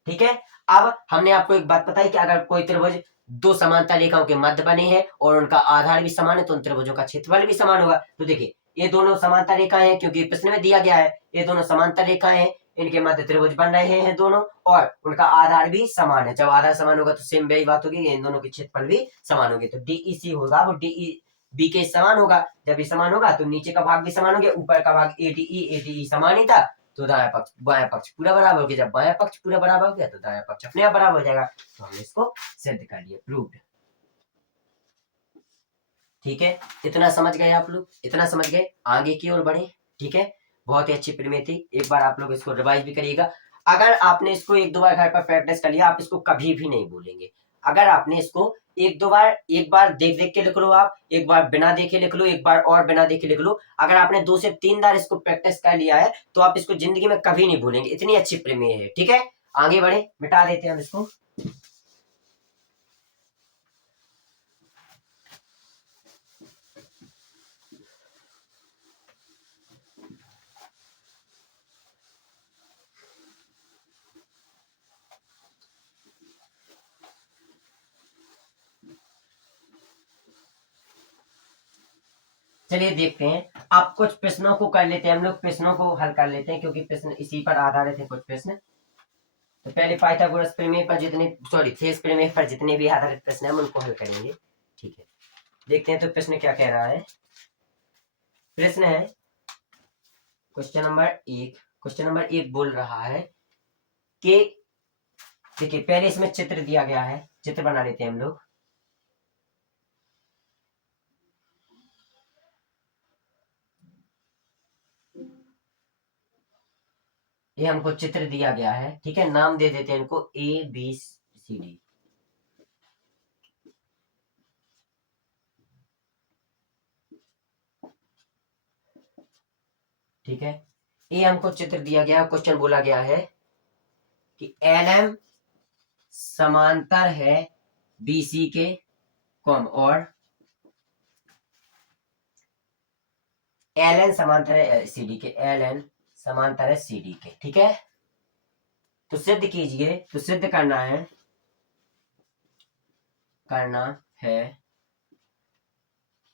ठीक है, अब हमने आपको एक बात बताई कि अगर कोई त्रिभुज दो समांतर रेखाओं के मध्य बने हैं और उनका आधार भी समान है तो उन त्रिभुजों का क्षेत्रफल भी समान होगा। तो देखिए ये दोनों समांतर रेखाएं हैं, क्योंकि प्रश्न में दिया गया है ये दोनों समांतर रेखाएं हैं, इनके मध्य त्रिभुज बन रहे हैं दोनों, और उनका आधार भी समान है। जब आधार समान होगा तो सेम वही बात होगी, इन दोनों के क्षेत्रफल भी समान होंगे। तो डीईसी होगा वो डीई बी के समान होगा। जब ये समान होगा तो नीचे का भाग भी समान हो गया, ऊपर का भाग एडीई समान ही था, तो दाया पक्ष बाया पक्ष पूरा बराबर हो गया। जब बाया पक्ष पूरा बराबर हो गया तो दाया पक्ष अपने आप बराबर हो जाएगा। तो हमने इसको सिद्ध कर लिया, प्रूव्ड। ठीक है, इतना समझ गए आप लोग? इतना समझ गए, आगे की ओर बढ़े। ठीक है, बहुत ही अच्छी प्रमेय थी, एक बार आप लोग इसको रिवाइज भी करिएगा। अगर आपने इसको 1-2 बार घर पर प्रैक्टिस कर लिया, आप इसको कभी भी नहीं भूलेंगे। अगर आपने इसको एक बार देख देख के लिख लो, आप एक बार बिना देखे लिख लो, एक बार और बिना देखे लिख लो। अगर आपने 2 से 3 बार इसको प्रैक्टिस कर लिया है तो आप इसको जिंदगी में कभी नहीं भूलेंगे, इतनी अच्छी प्रमेय है। ठीक है, आगे बढ़े, मिटा देते हैं हम इसको। चलिए देखते हैं, अब कुछ प्रश्नों को कर लेते हैं, हम लोग प्रश्नों को हल कर लेते हैं, क्योंकि प्रश्न इसी पर आधारित है कुछ प्रश्न। तो पहले पाइथागोरस प्रमेय पर थेस प्रमेय पर जितने भी आधारित प्रश्न हैं हम उनको हल करेंगे। ठीक है, देखते हैं तो प्रश्न क्या कह रहा है। प्रश्न है क्वेश्चन नंबर 1 बोल रहा है कि देखिए पहले इसमें चित्र दिया गया है, चित्र बना लेते हैं हम लोग। ये हमको चित्र दिया गया है, ठीक है, नाम दे देते हैं इनको ABCD। ठीक है, ये हमको चित्र दिया गया, क्वेश्चन बोला गया है कि LM समांतर है BC के और LN समांतर है CD के, LN समांतर है CD के। ठीक है, तो सिद्ध कीजिए, तो सिद्ध करना है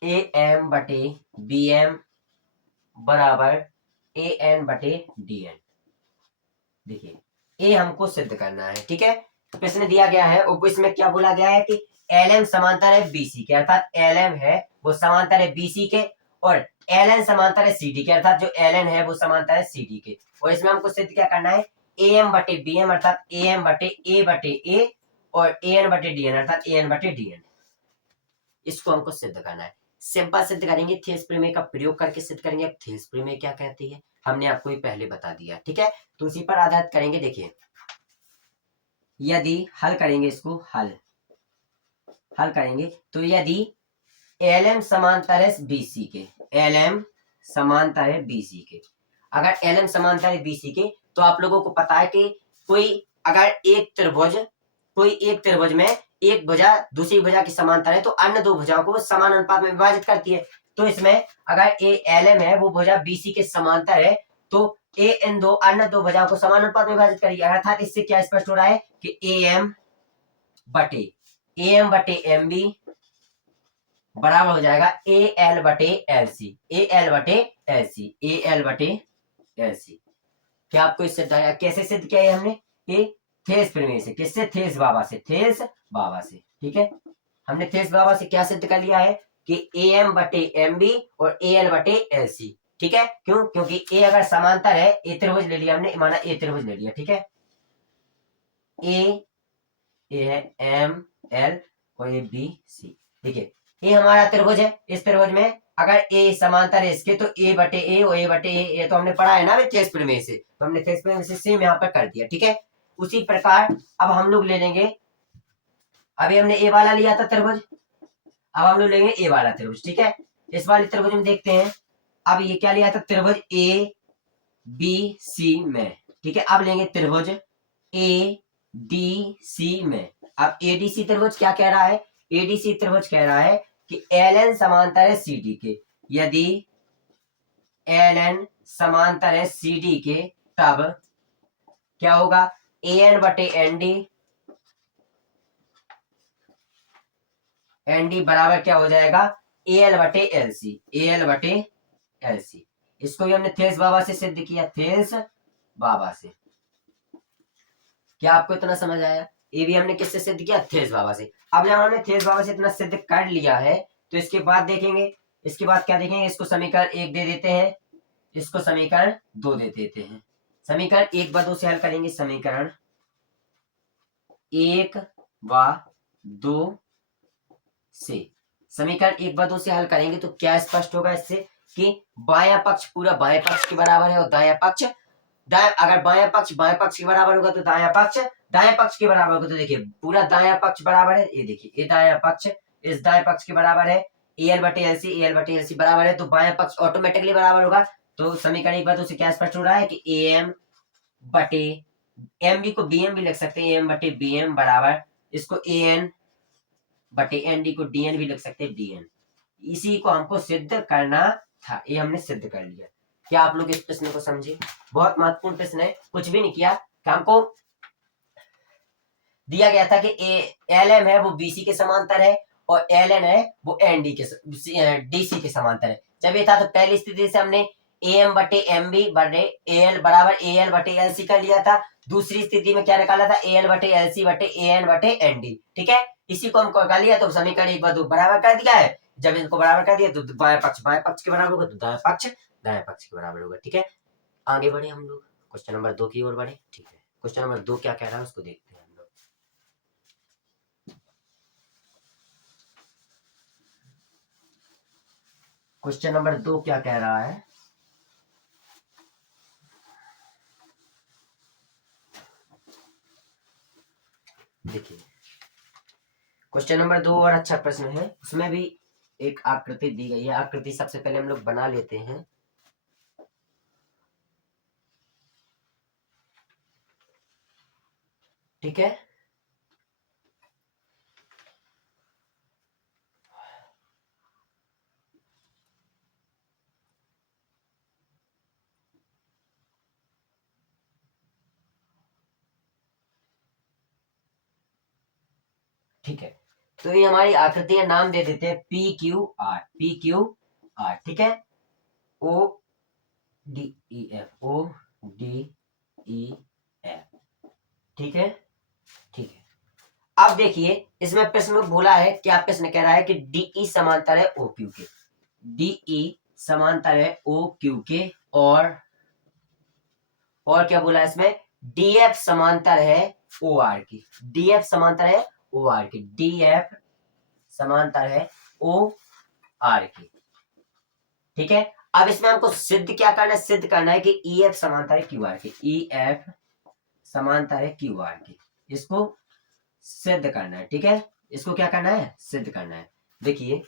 ए एम बटे बी एम बराबर ए एन बटे डी एन। देखिए ए हमको सिद्ध करना है, ठीक है। प्रश्न दिया गया है और इसमें क्या बोला गया है कि एल एम समांतर है बीसी के, अर्थात एल एम है वो समांतर है बीसी के, और एल एन समांतर है सी डी के, अर्थात जो एल एन है वो समांतर है सी डी के। और इसमें हमको सिद्ध क्या करना है, ए एम बटे बी एम अर्थात ए एम बटे ए और ए एन बटे डी एन अर्थात ए एन बटे डी एन। इसको हमको सिद्ध करना है। सिंपल सिद्ध करेंगे, थेस प्रमेय का प्रयोग करके सिद्ध करेंगे। अब थेस प्रमेय क्या कहती है हमने आपको ही पहले बता दिया, ठीक है। तो उसी पर आधारित करेंगे। देखिए यदि हल करेंगे, इसको हल करेंगे तो यदि एल एम समांतर है बीसी के, एल एम समांतर है बीसी के, अगर एल एम समांतर है बीसी के तो आप लोगों को पता है कि कोई अगर एक त्रिभुज में एक भुजा दूसरी भुजा की समांतर है तो अन्य दो भुजाओं को समान अनुपात में विभाजित करती है। तो इसमें अगर ए एल एम है वो भुजा बीसी के समांतर है तो ए इन दो अन्य दो भुजाओं को समान अनुपात में विभाजित करेगी। अर्थात इससे क्या स्पष्ट हो रहा है कि ए एम बटे एम बी बराबर हो जाएगा ए एल बटे एल सी, ए एल बटे एल सी, ए एल बटे एल सी। क्या आपको इससे कैसे सिद्ध किया है हमने, ये थेस प्रमेय से। किससे, थेस बाबा से, थेस बाबा से, ठीक है। हमने थेस बाबा से क्या सिद्ध कर लिया है कि ए एम बटे एम बी और ए एल बटे एल सी, ठीक है। क्यों, क्योंकि ए अगर समांतर है, ए त्रिभुज ले लिया हमने, माना ए त्रिभुज ले लिया, ठीक है। ए है एम एल और ए बी सी। देखिए ये हमारा त्रिभुज है, इस त्रिभुज में अगर ए समांतर है इसके तो ए बटे ए और ए बटे ए तो हमने पढ़ा है ना थेस प्रमेय से, तो हमने थेस प्रमेय से सेम यहाँ पर कर दिया, ठीक है। उसी प्रकार अब हम लोग ले लेंगे, अभी हमने ए वाला लिया था त्रिभुज, अब हम लोग लेंगे ए वाला त्रिभुज, ठीक है। इस वाले त्रिभुज में देखते हैं, अब ये क्या लिया था त्रिभुज ए बी सी में, ठीक है। अब लेंगे त्रिभुज ए डी सी में। अब एडीसी त्रिभुज क्या कह रहा है, एडीसी त्रिभुज कह रहा है कि एल एन समांतर है सी डी के, यदि एल एन समांतर है सी डी के तब क्या होगा, ए एन बटे एन डी, एन डी बराबर क्या हो जाएगा, ए एल बटे एल सी, ए एल बटे एल सी। इसको भी हमने थेस बाबा से सिद्ध किया, थेस बाबा से। क्या आपको इतना समझ आया, ये भी हमने किससे सिद्ध किया, थेस बाबा से। अब जब हमने थेस बाबा से इतना सिद्ध कर लिया है तो इसके बाद देखेंगे, इसके बाद क्या देखेंगे, इसको समीकरण 1 दे देते हैं, इसको समीकरण 2 दे देते हैं। समीकरण 1 व 2 से हल करेंगे, समीकरण 1 व 2 से, समीकरण 1 व 2 से हल करेंगे तो क्या स्पष्ट होगा इससे कि बायां पक्ष पूरा बाएं पक्ष के बराबर है और दायां पक्ष अगर बायां पक्ष के बराबर होगा तो दायां पक्ष के बराबर होगा। तो देखिए पूरा दायां पक्ष बराबर है, ये देखिए ये दायां पक्ष इस दाएं पक्ष के बराबर है, ए एल बटे एल सी बराबर है, तो बायां पक्ष ऑटोमेटिकली बराबर होगा। तो समीकरण एक बार से क्या स्पष्ट हो रहा है कि ए एम बटे एम बी को बी एम भी लिख सकते हैं, एम बटे बी एम बराबर इसको ए एन बटे एन डी को डी एन भी लिख सकते हैं, डी एन। इसी को हमको सिद्ध करना था, ये हमने सिद्ध कर लिया। क्या आप लोग इस प्रश्न को समझे, बहुत महत्वपूर्ण प्रश्न है, कुछ भी नहीं किया। हमको दिया गया था कि एल एम है वो बीसी के समांतर है और एल एन है वो एन डी के डीसी के समांतर है। जब ये था तो पहली स्थिति से हमने ए एम बटे एम बी बटे ए एल बराबर ए एल बटे एल सी कर लिया था। दूसरी स्थिति में क्या निकाला था, ए एल बटे एल सी बटे ए एन बटे एन डी, ठीक है। इसी को हम कर लिया तो समीकरण एक बार बराबर कर दिया है। जब इनको बराबर कर दिया तो बाएं पक्ष के बराबर होगा, तो दाएं पक्ष के बराबर होगा, ठीक है। आगे बढ़े हम लोग क्वेश्चन नंबर 2 की ओर बढ़े, ठीक है। क्वेश्चन नंबर 2 क्या कह रहा है उसको देखते हैं हम लोग। क्वेश्चन नंबर 2 क्या कह रहा है, देखिए क्वेश्चन नंबर 2 और अच्छा प्रश्न है, उसमें भी एक आकृति दी गई है। आकृति सबसे पहले हम लोग बना लेते हैं। ठीक है, ठीक है। तो ये हमारी आकृति है, नाम दे देते हैं P Q R, P Q R, ठीक है। O D E F, O D E F, ठीक है, ठीक है। अब देखिए इसमें प्रश्न में बोला है, क्या प्रश्न कह रहा है कि डीई समांतर है ओ क्यू के, डीई समांतर है ओ क्यू के, और क्या बोला इसमें, डीएफ समांतर है ओ आर की, डीएफ समांतर है ओ आर की, डीएफ समांतर है ओ आर की, ठीक है। अब इसमें हमको सिद्ध क्या करना है, सिद्ध करना है कि ई एफ समांतर है क्यू आर की, ई एफ समांतर है क्यू आर की, इसको सिद्ध करना है, ठीक है। इसको क्या करना है, सिद्ध करना है। देखिए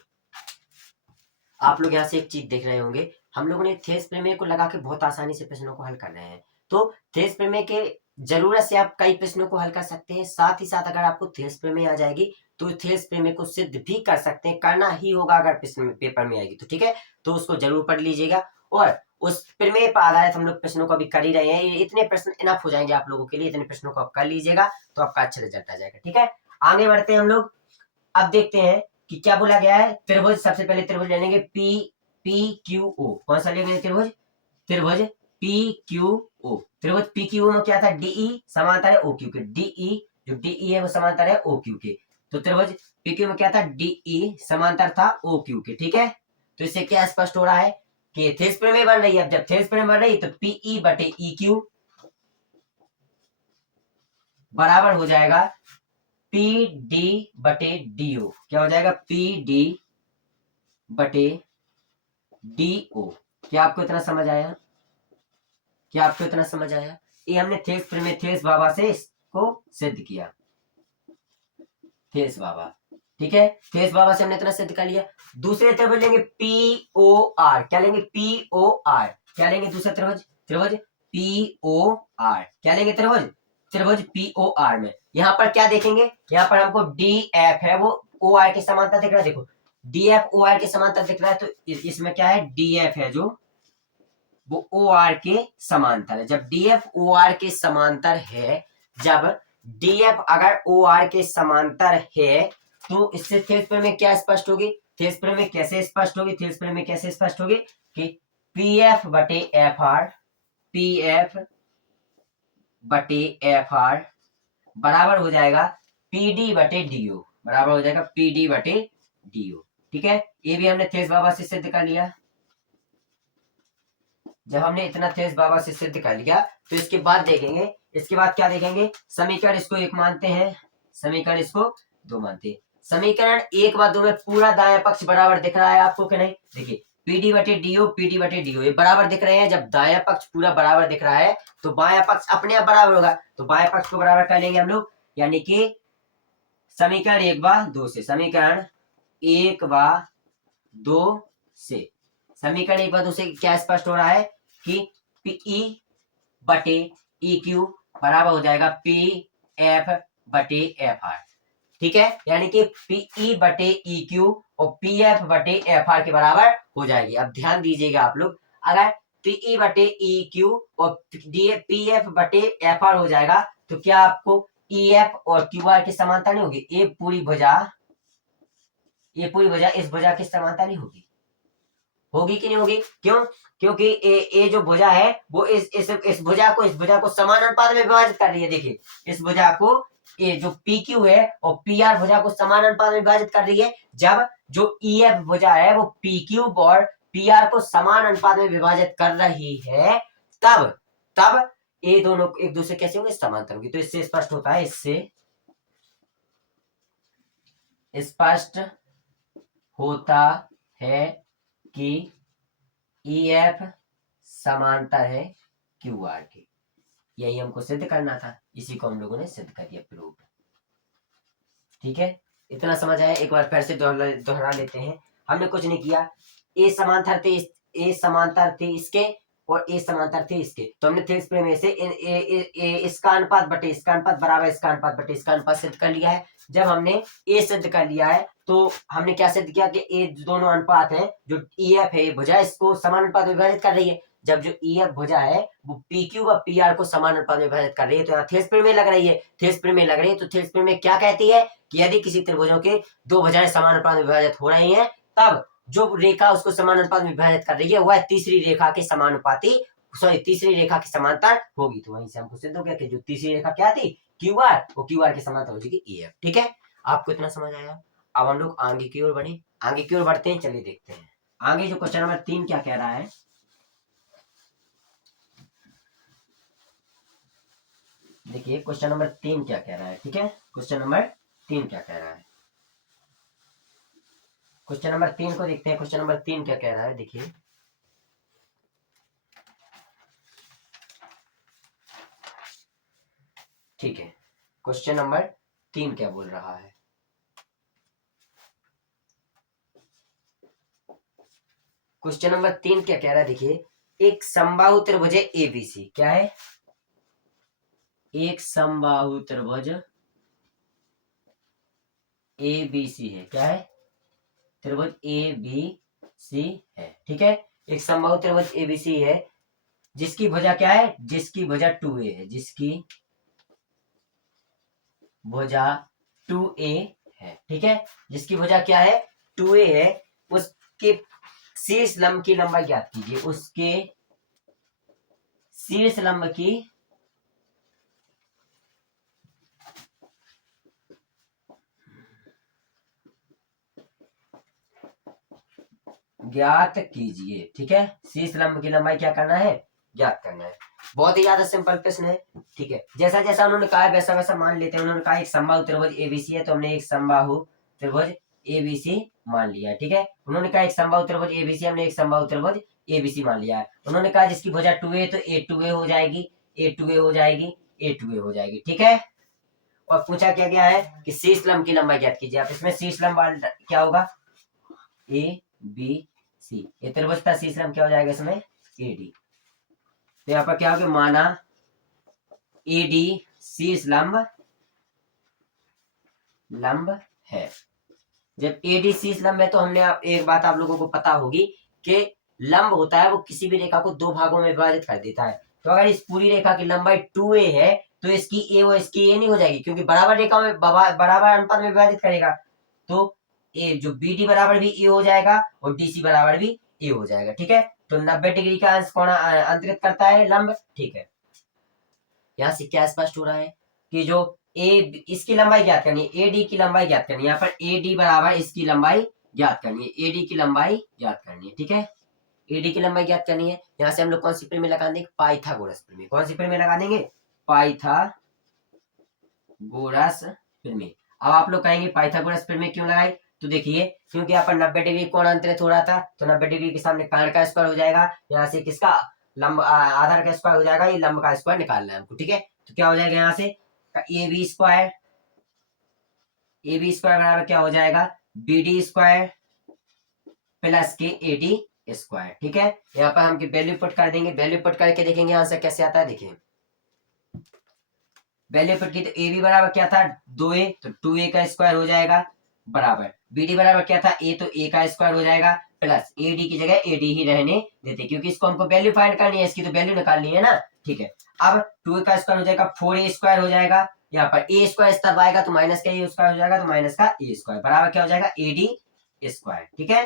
आप लोग यहाँ से एक चीज देख रहे होंगे, हम लोगों ने थेस प्रमेय को लगा के बहुत आसानी से प्रश्नों को हल कर रहे हैं। तो थेस प्रमेय के जरूरत से आप कई प्रश्नों को हल कर सकते हैं, साथ ही साथ अगर आपको थेस प्रमेय आ जाएगी तो थेस प्रमेय को सिद्ध भी कर सकते हैं, करना ही होगा अगर प्रश्न में पेपर में आएगी तो, ठीक है। तो उसको जरूर पढ़ लीजिएगा, और उस प्रमेय पर आधारित हम लोग प्रश्नों को भी कर ही रहे हैं। इतने प्रश्न इनफ हो जाएंगे आप लोगों के लिए, इतने प्रश्नों को आप कर लीजिएगा तो आपका अच्छा रिजल्ट आ जाएगा, ठीक है। आगे बढ़ते हैं हम लोग। अब देखते हैं कि क्या बोला गया है। त्रिभुज, सबसे पहले त्रिभुज ले लेंगे पी पी क्यू ओ, कौन सा लेंगे त्रिभुज, त्रिभुज पी क्यू ओ। त्रिभुज पी क्यू में क्या था, डीई समांतर है ओ क्यू के, डीई जो डीई है वो समांतर है ओ क्यू के। तो त्रिभुज पी क्यू में क्या था, डीई समांतर था ओ क्यू के, ठीक है। तो इससे क्या स्पष्ट हो रहा है कि थेस प्रमेय बन रही है। अब जब थेस प्रमेय बन रही है तो पीई बटे ई क्यू बराबर हो जाएगा पी डी बटे डी ओ। क्या हो जाएगा, पी डी बटे डी ओ। क्या आपको इतना समझ आया, क्या आपको इतना समझ आया। ये हमने थेस प्रमेय, थेस बाबा से इसको सिद्ध किया, थेस बाबा, ठीक है। थेस बाबा से हमने इतना सिद्ध कर लिया। दूसरे त्रिभुज लेंगे पी ओ आर, क्या लेंगे, पी ओ आर, क्या लेंगे दूसरा त्रिभुज, त्रिभुज पी ओ आर, क्या लेंगे त्रिभुज, त्रिभुज पी ओ आर में यहाँ पर क्या देखेंगे, यहाँ पर हमको डी एफ है वो ओ आर के समांतर दिख रहा है। देखो डी एफ ओ आर के समांतर दिख रहा है, तो इसमें क्या है, डी एफ है जो वो ओ आर के समांतर है। जब डी एफ ओ आर के समांतर है, जब डीएफ अगर ओ आर के समांतर है तो इससे थेस प्रमेय क्या स्पष्ट होगी, थेस प्रमेय कैसे स्पष्ट होगी, थेस प्रमेय कैसे स्पष्ट होगी कि पी एफ बटे एफ आर, पी एफ बटे एफ आर बराबर हो जाएगा पी डी बटे डी ओ, बराबर हो जाएगा पी डी बटे डी ओ, ठीक है। ये भी हमने थेस बाबा से सिद्ध कर लिया। जब हमने इतना थेस बाबा से सिद्ध कर लिया तो इसके बाद देखेंगे, इसके बाद क्या देखेंगे, समीकरण इसको एक मानते हैं, समीकरण इसको दो मानते हैं। समीकरण एक व दो में पूरा दायां पक्ष बराबर दिख रहा है आपको कि नहीं, देखिए पीडी बटे डीओ, पीडी बटे डीओ ये बराबर दिख रहे हैं। जब दायां पक्ष पूरा बराबर दिख रहा है तो बायां पक्ष अपने आप बराबर होगा, तो बायां पक्ष को बराबर कर लेंगे हम लोग, यानी कि समीकरण एक व दो से, समीकरण एक व दो से, समीकरण एक व दो से क्या स्पष्ट हो रहा है कि पी बटे ई क्यू बराबर हो जाएगा पी एफ बटे एफ आर, ठीक है। यानी कि पीई बटे ई क्यू और पी एफ बटे एफ आर के बराबर हो जाएगी। अब ध्यान दीजिएगा आप लोग, अगर पीई बटे ई क्यू और पी एफ बटे एफ आर हो जाएगा तो क्या आपको ई एफ और क्यू आर की समानता नहीं होगी, ये पूरी भुजा इस भुजा की समानता नहीं होगी, होगी कि नहीं होगी, क्यों, क्योंकि ये जो भुजा है वो इस भुजा को समान अनुपात में विभाजित कर रही है। देखिए इस भुजा को, ये जो पी क्यू है और पी आर भुजा को समान अनुपात में विभाजित कर रही है। जब जो ई एफ भुजा है वो पी क्यू और पी आर को समान अनुपात में विभाजित कर रही है, तब ये दोनों एक दूसरे कैसे होंगे, समांतर होगी। तो इससे स्पष्ट होता है, इससे स्पष्ट होता है कि ई एफ समांतर है क्यू आर के। यही हमको सिद्ध करना था, इसी को हम लोगों ने सिद्ध कर दिया, प्रूफ, ठीक है। इतना समझ आया, एक बार फिर से दोहरा लेते हैं। हमने कुछ नहीं किया, ए समांतर थे इसके और ए समांतर थे इसके, तो हमने थेल्स प्रमेय से इन इसका अनुपात बटे इसका अनुपात बराबर इसका अनुपात बटे इसका अनुपात सिद्ध कर लिया है। जब हमने ए सिद्ध कर लिया है तो हमने क्या सिद्ध किया कि ए दोनों अनुपात है, जो ई एफ है भुजा इसको समान अनुपात में विभाजित कर रही है। जब जो ई एफ भुजा है वो पी क्यू व पी आर को समान अनुपात में विभाजित कर रही है, तो यहाँ थेल्स प्रमेय लग रही है। थेल्स प्रमेय लग रही है तो थेल्स प्रमेय क्या कहती है कि यदि किसी त्रिभुजों के दो भुजाएं समान अनुपात में विभाजित हो रही हैं, तब जो रेखा उसको समान अनुपात में विभाजित कर रही है वह तीसरी रेखा के समानुपाती, सॉरी तीसरी रेखा की समांतर होगी। तो वहीं से हमको सिद्ध हो गया कि जो तीसरी रेखा क्या थी क्यू आर, वो क्यू आर की समांतर हो जाएगी ई एफ। ठीक है, आपको इतना समझ आया। अब हम लोग आगे की ओर बढ़े, आगे की ओर बढ़ते हैं, चलिए देखते हैं आगे जो क्वेश्चन नंबर 3 क्या कह रहा है। देखिए क्वेश्चन नंबर 3 क्या कह रहा है। ठीक है, क्वेश्चन नंबर 3 क्या कह रहा है, क्वेश्चन नंबर 3 को देखते हैं। क्वेश्चन नंबर 3 क्या कह रहा है, देखिए ठीक है, क्वेश्चन नंबर 3 क्या बोल रहा है। क्वेश्चन नंबर 3 क्या कह रहा है, देखिए एक समबाहु त्रिभुज एबीसी, क्या है, एक समबाहु त्रिभुज एबीसी है, क्या है, त्रिभुज एबीसी है। ठीक है, एक समबाहु त्रिभुज एबीसी है जिसकी भुजा क्या है, जिसकी भुजा 2a है, जिसकी भुजा 2a है। ठीक है, जिसकी भुजा क्या है 2a है, उसके शीर्ष लंब की लंबाई ज्ञात कीजिए, उसके शीर्ष लंब की ज्ञात कीजिए। ठीक है, शीर्ष लंब की लंबाई क्या करना है, ज्ञात करना है। बहुत ही ज्यादा सिंपल प्रश्न है। ठीक है, जैसा जैसा उन्होंने कहा है वैसा वैसा मान लेते हैं। उन्होंने कहा एक समबाहु त्रिभुज एबीसी है, तो हमने एक समबाहु त्रिभुज एबीसी मान लिया है। ठीक है, उन्होंने कहा एक समबाहु त्रिभुज एबीसी, हमने एक समबाहु त्रिभुज एबीसी मान लिया है। उन्होंने कहा जिसकी भुजा 2a, तो a2a हो जाएगी, a2a हो जाएगी, a2a हो जाएगी। ठीक है, और पूछा क्या गया है कि शीर्ष लंब की लंबाई ज्ञात कीजिए। आप इसमें शीर्ष लंब क्या होगा, ए बी सी, ये त्रिभुज का शीर्ष लंब क्या हो जाएगा इसमें, ए डी। तो यहाँ पर क्या होगा, माना ए डी शीर्ष लंब है। जब ए डी शीर्ष लंब है तो हमने एक बात आप लोगों को पता होगी कि लंब होता है वो किसी भी रेखा को दो भागों में विभाजित कर देता है। तो अगर इस पूरी रेखा की लंबाई 2a है तो इसकी ए वो इसकी ए नहीं हो जाएगी, क्योंकि बराबर रेखा में बराबर अनुपात में विभाजित करेगा। तो ए जो बी डी बराबर भी ए हो जाएगा और डी सी बराबर भी ए हो जाएगा। ठीक है, तो 90 डिग्री का अंश कोण अंतरित करता है लंब। ठीक है, यहाँ से क्या स्पष्ट हो रहा है कि जो ए इसकी लंबाई ज्ञात करनी है, ए डी की लंबाई ज्ञात करनी है। यहाँ पर ए डी बराबर इसकी लंबाई ज्ञात करनी है, ए डी की लंबाई ज्ञात करनी है। ठीक है, ए डी की लंबाई ज्ञात करनी है। यहाँ से हम लोग कौन सी प्रमेय लगा देंगे, पाइथागोरस प्रमेय। कौन सी प्रमेय लगा देंगे, पाइथागोरस प्रमेय। अब आप लोग कहेंगे पाइथागोरस प्रमेय क्यों लगाई, तो देखिए क्योंकि यहाँ पर 90 डिग्री कोण अंतरित हो रहा था, तो 90 डिग्री के सामने कर्ण का स्क्वायर हो जाएगा, यहाँ से किसका लंब आधार का स्क्वायर हो जाएगा, ये लंब का स्क्वायर निकालना है हमको। ठीक है, तो क्या हो जाएगा यहाँ से A B square, A B square बराबर क्या हो जाएगा, बी डी स्क्वायर प्लस के ए डी स्क्वायर। ठीक है, यहाँ पर हम वैल्यू पुट कर देंगे, वैल्यू पुट करके देखेंगे आंसर कैसे आता है। देखिए वैल्यू पुट की, तो ए बी बराबर क्या था 2a, तो 2a का स्क्वायर हो जाएगा बराबर, बी डी बराबर क्या था a, तो a का स्क्वायर हो जाएगा प्लस ए डी की जगह ए डी ही रहने देते, क्योंकि इसको हमको वैल्यू फाइंड करनी है, इसकी तो वैल्यू निकालनी है ना। ठीक है, अब 2a का स्क्वायर हो जाएगा 4a स्क्वायर हो जाएगा, यहाँ पर a स्क्वायर तब आएगा तो माइनस का ए स्क्वायर हो जाएगा, तो माइनस का ए स्क्वायर बराबर क्या हो जाएगा ए डी स्क्वायर। ठीक है,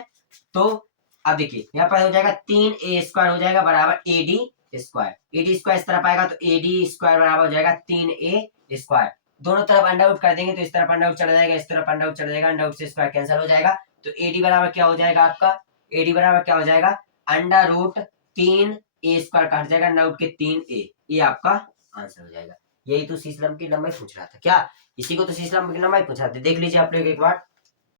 तो अब देखिए यहाँ पर हो जाएगा 3a स्क्वायर हो जाएगा बराबर A D square, A D square इस तरफ आएगा तो ए डी स्क्वायर बराबर हो जाएगा 3a स्क्वायर। दोनों तरफ अंडर आउट कर देंगे तो इस तरफ अंडर आउट चला जाएगा, इस तरफ अंडर आउट चला जाएगा, अंडर आउट से स्क्वायर कैंसिल हो जाएगा। तो ए डी बराबर क्या हो जाएगा आपका, ए डी बराबर क्या हो जाएगा अंडर रूट 3a स्क्वायर काट जाएगा, अंडर रूट के 3a, ये आपका आंसर हो जाएगा। यही तो शीर्ष लंब की लंबाई पूछ रहा था क्या, इसी को तो शीर्ष लंब की लंबाई पूछा था। देख लीजिए आप लोग एक बार,